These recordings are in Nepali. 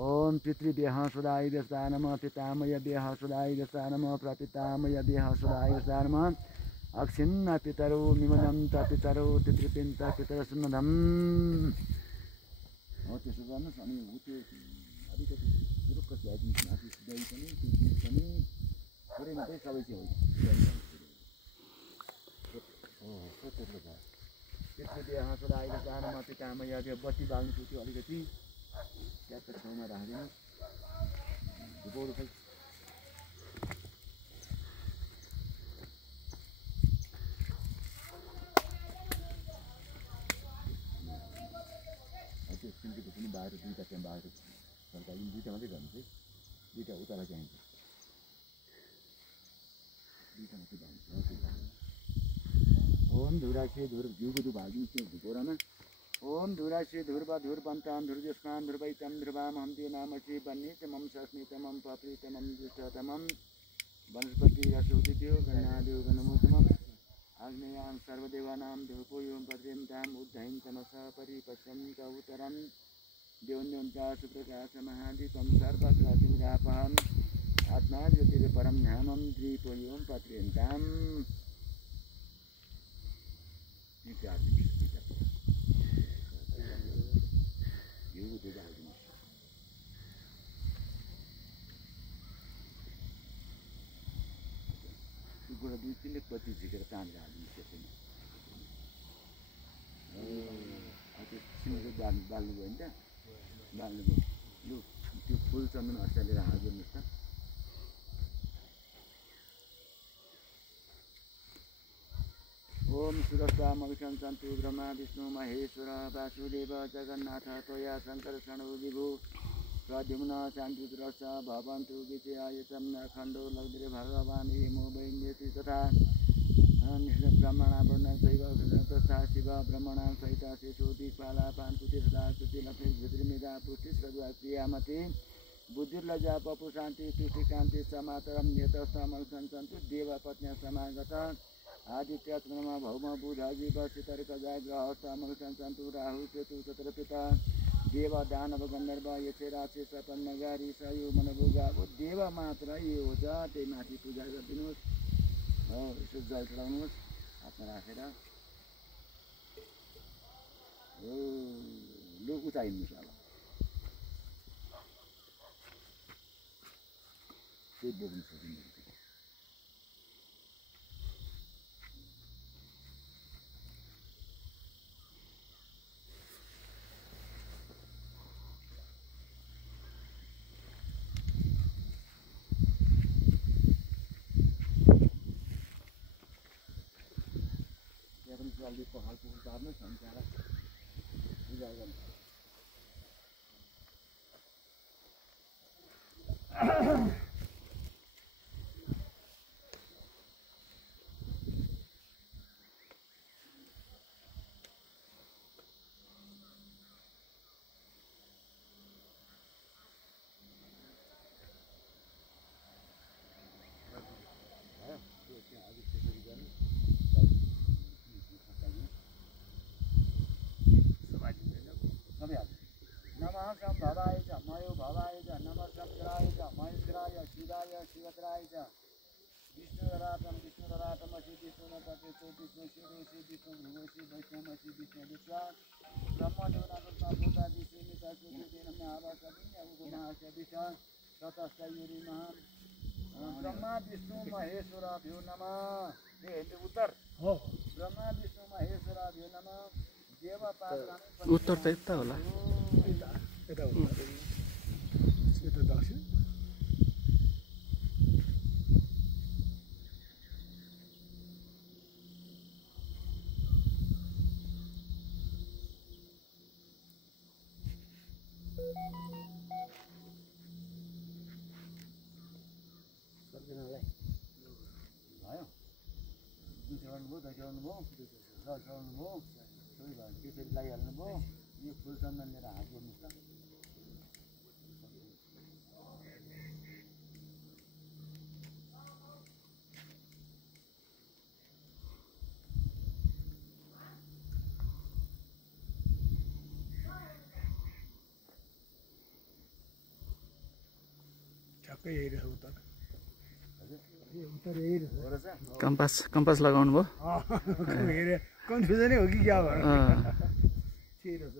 ओम पितृभ्यः सुदायुधस्ताय नमः पितामहेभ्यः सुदायुधस्ताय नमः प्रपितामहेभ्यः सुदायुधस्ताय नमः अक्षिन्न पितरो निमदन्त पितरो पितृपिन्त पितरसुन्नदम् हो त्यसो गर्नुहोस् अनि ऊ त्यो अलिकति सुरुक्क ल्याइदिनुहोस् माथि दही पनि त्यो दुध पनि थोरै मात्रै सबै चाहिँ होइन त्यत्रो भयो पितृभ्यः सुदायुधस्ताय नमः पितामहेभ्यः बत्ती बाल्नु थियो अलिकति ट्याक्क ठाउँमा राखिदिनुहोस् धुपोहरू खै त्यो सिन्कीको पनि बाहिर दुईवटा त्यहाँ बाहिर सरकारी दुईवटा मात्रै गर्नु चाहिँ दुईवटा उतालाई चाहिन्छ दुईवटा मात्रै गर्नु ओम धुराक्षे धुर घिउको धुप हालिदिनुहोस् त्यो धुपोरामा ओम धुराक्षे धुर्व धुर्वन्ताम धुर्जस्मान धुर्वैतम धुर्वाम हन्त्यो नामचे वन्यतमं सस्मितमं पप्रीतमं दुष्टतमं वनस्पति रसोदिभ्यो गणादेव गणमोत्तमम् आग्नेयां सर्वदेवानां धूपो एवं पद्यन्ताम् उद्धैं तमसः परिपश्यं च उत्तरं देवन्योन्ता सुप्रकाशमहादीपं सर्वग्रहतिमिरापहम् आत्मा ज्योतिर्परं ध्यानं द्वीपो एवं पद्यन्ताम् गोडा दुई तिनले कति झिकेर तानेर हालिदिनु त्यसैमा त्यो सिमको बाल्नुभयो नि त बाल्नुभयो लु त्यो फुल चन्दन असालेर हालिदिनुहोस् त ओम सुरक्षा मविषं सन्तु ब्रह्मा विष्णु महेश्वर वासुदेव जगन्नाथ त्वया शङ्कर शरणो विभु प्रद्युम्न शान्तिरस भवन्तु विजयाय खण्डो लग्रे भगवान् हेमो वैन्यति तथा ब्रह्मणा वर्ण शैव तथा शिव ब्रह्मणा सहित शिशु दिक्पाला पान्तुति सदा स्तुति लक्ष्मी भित्रिमेधा पुष्टि सद्वा क्रियामति बुद्धिर्लजा पपु शान्ति तुष्टि कान्ति समातरं यतस्तमल सन्तु देवपत्न्या समागत आदित्य चन्द्रमा भौम बुध जीव सितर्क जय ग्रहस्तमल सन्तु राहु केतु चतुर्पिता देव दानव गन्धर्व यक्षराक्षस सपन्नगारी सयो मनभोगा अब देव मात्र यो हो त्यही माथि पूजा गरिदिनुहोस् हो यसो जल चढाउनुहोस् हातमा राखेर हो लु उचाइदिनुहोस् अब त्यही बोक्नु सकिन्छ अलि पखाल पुखल पार्नुहोस् अनि त्यहाँबाट पूजा गर्नु नमः शं भवाय च मयो भवाय च नमः शंकराय च महेश्वराय शिवाय शिवत्राय च विष्णुरराटम विष्णुरराटमसि विष्णुनपतितो विष्णु शिरोसि विष्णु भृगोसि वैष्णवसि विष्णु विश्वा ब्रह्मदेवनागत्मा भूतादि श्रीमिता सुदेन महाभाषादिन्य उपमास्य विष ततस्तयुरिमः ब्रह्मा विष्णु महेश्वराभ्यो नमः हे उत्तर हो ब्रह्मा विष्णु महेश्वराभ्यो नमः उत्तर त यता होला त्यसरी लगाइहाल्नु भयो यो फुल चन्दन लिएर हात जोड्नुहोस् त ठ्याक्कै यही रहेछ उत्तर यो उत्तर यही रहेछ हो रहेछ कम्पास लगाउनु भयो हेरे कन्फ्युजनै हो कि क्या भयो त्यही रहेछ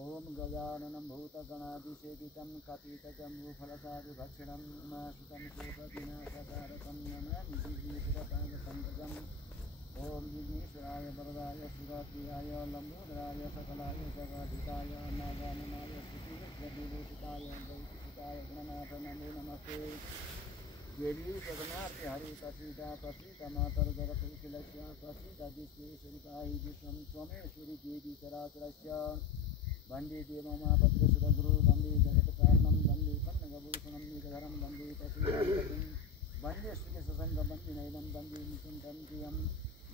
ओम गजाननं भूतगणाधिसेवितं कपितजम्बूफलसाधुभक्षणं उमासुतं शोकविनाशकारकं नमामि विघ्नेश्वरपादपङ्कजम् ओम विघ्नेश्वराय वरदाय सुरप्रियाय लम्बोदराय सकलाय जगद्धिताय नागाननाय स्तुतिविभूषिताय वैकुंठिताय गणनाथ नमो नमस्ते देवी जगन्नाथ हरि प्रसीदा प्रसीद मातर जगत्खिलस्य प्रसीद विश्वेश्वरिकाहि विश्वं त्वमेश्वरि देवी चराचरस्य वन्दे देवमापत्रसुरगुरु वन्दे जगत्कारणं वन्दे पन्नगभूषणं निजधरं वन्दे पशुपतिं वन्दे श्रीससङ्गं वन्दे नैनं वन्दे मुकुन्दं प्रियं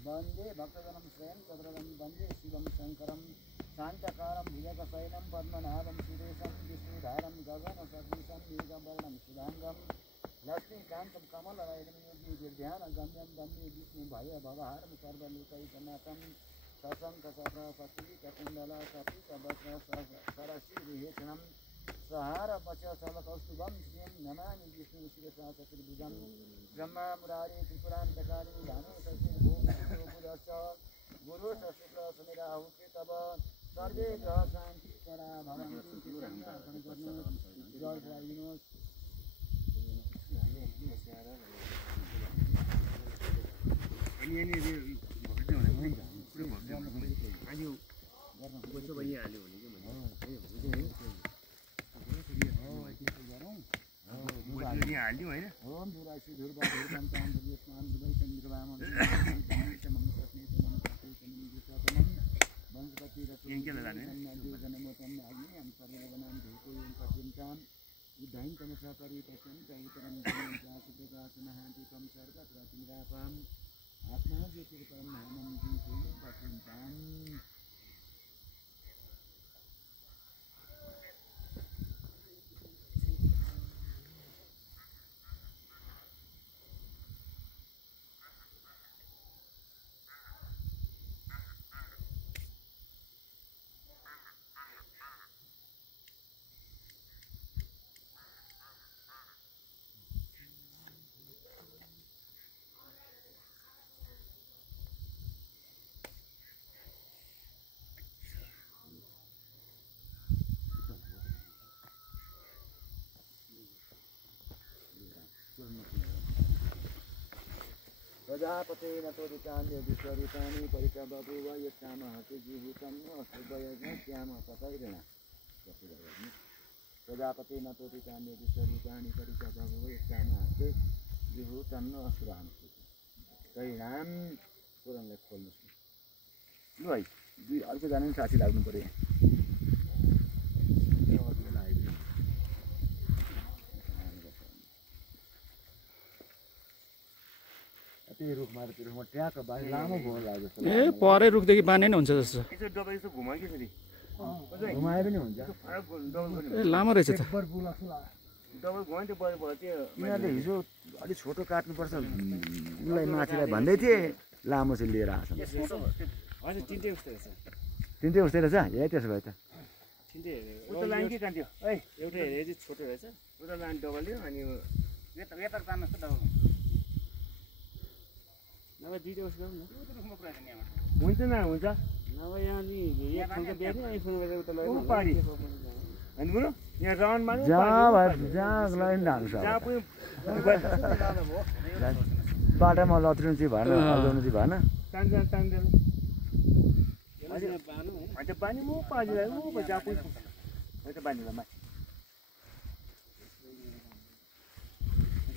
वन्दे भक्तजनं श्रेयं सदरं वन्दे शिवं शङ्करं शान्तकारं भुजगशयनं पद्मनाभं सुरेशं विष्णुधारं गगनसदृशं मेघवर्णं सुधाङ्गं लक्ष्मीकान्तं कमलनयनं योगीभिर्ध्यानगम्यं वन्दे विष्णुभयभवहारं सर्वलोकैकनाथं सशङ्खचक्रपतिककुण्डलकपितवस्त्रसरसीविहेक्षणं सहारपचसलकौस्तुभं श्रियं नमामि विष्णुशिरसा चतुर्भुजं ब्रह्मा मुरारी त्रिपुरान्तकारि भानुशशिर्भूमिश्च गुरुश्च शुक्लशनिराहुकेतव सर्वे ग्रह शान्तिकरा भवन्तु कृष्णं गर्नुहोस् जय गराइदिनुहोस् प्रजापतेन तोदितान्य विश्वरूपाणि परिकबभूव यच्छामहति जीवितं अस्तुभयज्ञामः तथैरेण प्रजापतेन तोदितान्य विश्वरूपाणि परिकबभूव यच्छामहति जीवितं अस्तुभयज्ञामः तथैरेण पुराणले खोल्नुहोस् लु है दुई अर्कोजना पनि साथी लाग्नु पर्यो त्यही रुखमा ट्याक बाँधे लामो घुम लाग्छ ए परै रुखदेखि बाँधे नै हुन्छ जस्तो यसो डबल यसो घुमायो कि फेरि घुमाए पनि हुन्छ ए लामो रहेछ त डबल घुमायो त्यो भयो त्यो यिनीहरूले हिजो अलिक छोटो काट्नुपर्छ उसलाई माथिलाई भन्दै थिए लामो चाहिँ लिएर आएछन् तिनटै उस्तै रहेछ ए त्यसो भए त उता लाइन के काट्यो है एउटा हेरे चाहिँ छोटो रहेछ उता लाइन डबल दियो अनि यता तान्नुहोस् त डबल नभए दुईटा उस गरौँ न हुन्छ न हुन्छ नभए यहाँ नि एक फुलको दिएर एक फुलको उता ऊ पारी अनि बुझ्नु यहाँ राउन्डमा जहाँ लाइन धान्छ बाटामा लत्रिनु चाहिँ भएन हल्लाउनु चाहिँ भएन तान्दैन अन्त पानी म पानीलाई ऊ जहाँ पुग्छ होइन पानीलाई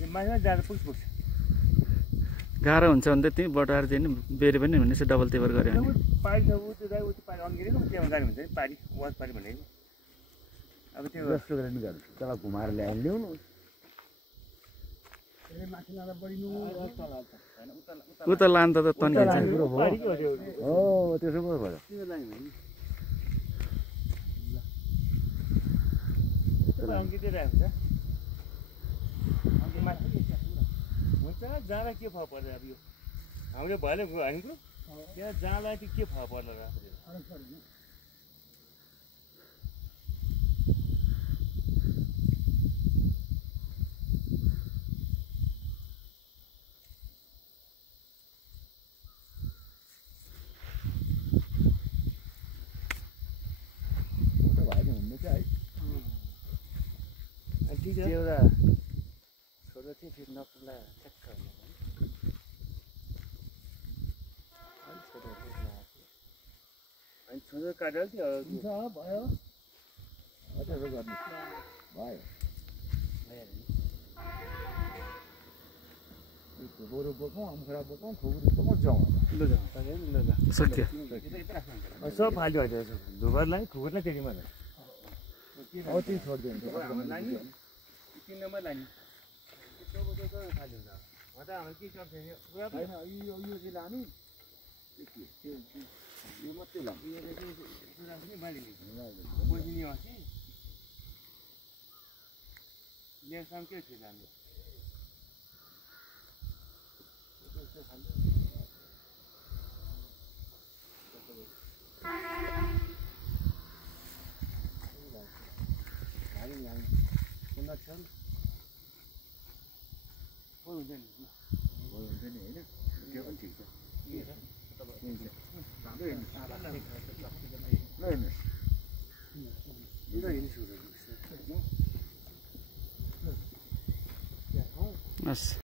माथिमा जाँदा पुग्छ गाह्रो हुन्छ भने त त्यहीँ बटाएर चाहिँ बेरी पनि भनेपछि डबल टेबर गऱ्यो भने पारी छ ऊ त्यो पारी अङ्गिरेको त्यहाँ गाडी हुन्छ नि पारी वास पारी भनेको अब त्यो जस्तो गरेर नि गर्नु तल घुमाएर ल्याउनु उता लान्छ त तन्किन्छ हो त्यसो पो भयो अङ्गिरहेको छ हुन्छ जाँदा के फरक पर्छ अब यो हामीले भएन हानेको त्यहाँ जाँदा चाहिँ के फरक पर्ला एउटा छोडो थियो फेरि नकुला ठ्याक्क अनि छोडो काटेर थियो भयो त्यसो गर्नु भयो गोरु बोकौँ अम्खुरा बोकौँ खुकुरी बोकौँ जाउँ ल सक्यो सब फाल्यो अहिले धुबरलाई खुकुरलाई त्यति मात्रै अब त्यही छोडिदियो किन्नमा लाने फाल्यो म त हाम्रो के सक्छ होइन यो चाहिँ लानु यो मात्रै लानु बुझिने अस्ति नेक्स्ट के थियो हाम्रो हुन्छ नि हुन्छ नि होइन त्यो पनि ठिक छ ल हेर्नुहोस् हस्